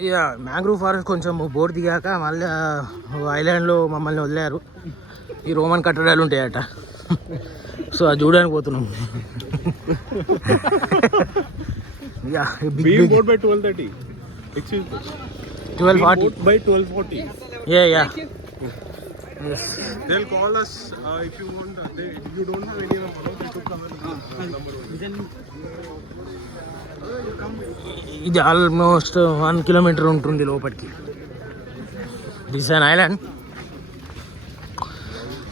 ఇక mangrove forest కొంచెం board దిగాక మళ్ళీ ఐలాండ్లో మమ్మల్ని వదిలేరు. ఈ రోమన్ కట్టడాలు ఉంటాయట, సో అది చూడడానికి పోతున్నాం. Yeah, big boat by 12:30. Excuse me. 12:40 by 12:40. Yeah. Yes. They'll call us if you want. You don't have any number. They took our number. ఇది ఆల్మోస్ట్ 1 కిలోమీటర్ ఉంటుంది లోపలికి. దిస్ అన్ ఐలాండ్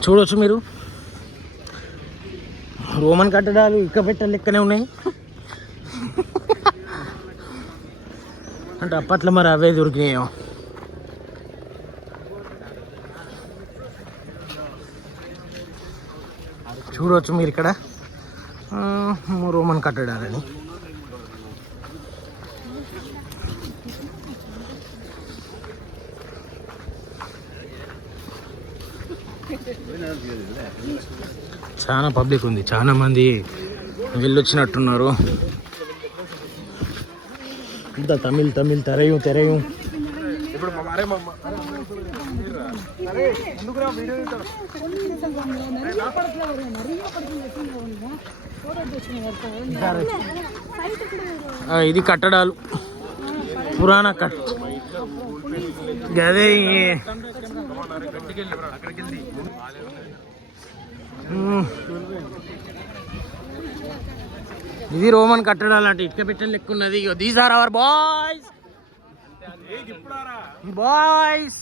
చూడవచ్చు మీరు. రోమన్ కట్టడాలు ఇక్కపెట్ట లెక్కనే ఉన్నాయి. అంటే అప్పట్లో మరి అవే దొరికినాయో. చూడవచ్చు మీరు ఇక్కడ రోమన్ కట్టడాలని. చాలా పబ్లిక్ ఉంది, చాలా మంది వెళ్ళొచ్చినట్టున్నారు. ఇంత తమిళ్ తెరయు. ఇది కట్టడాలు, పురాణ గదే. ఇది రోమన్ కట్టడాలు అంటే ఇటుక పెట్టెలు లెక్క ఉన్నది. These are our boys.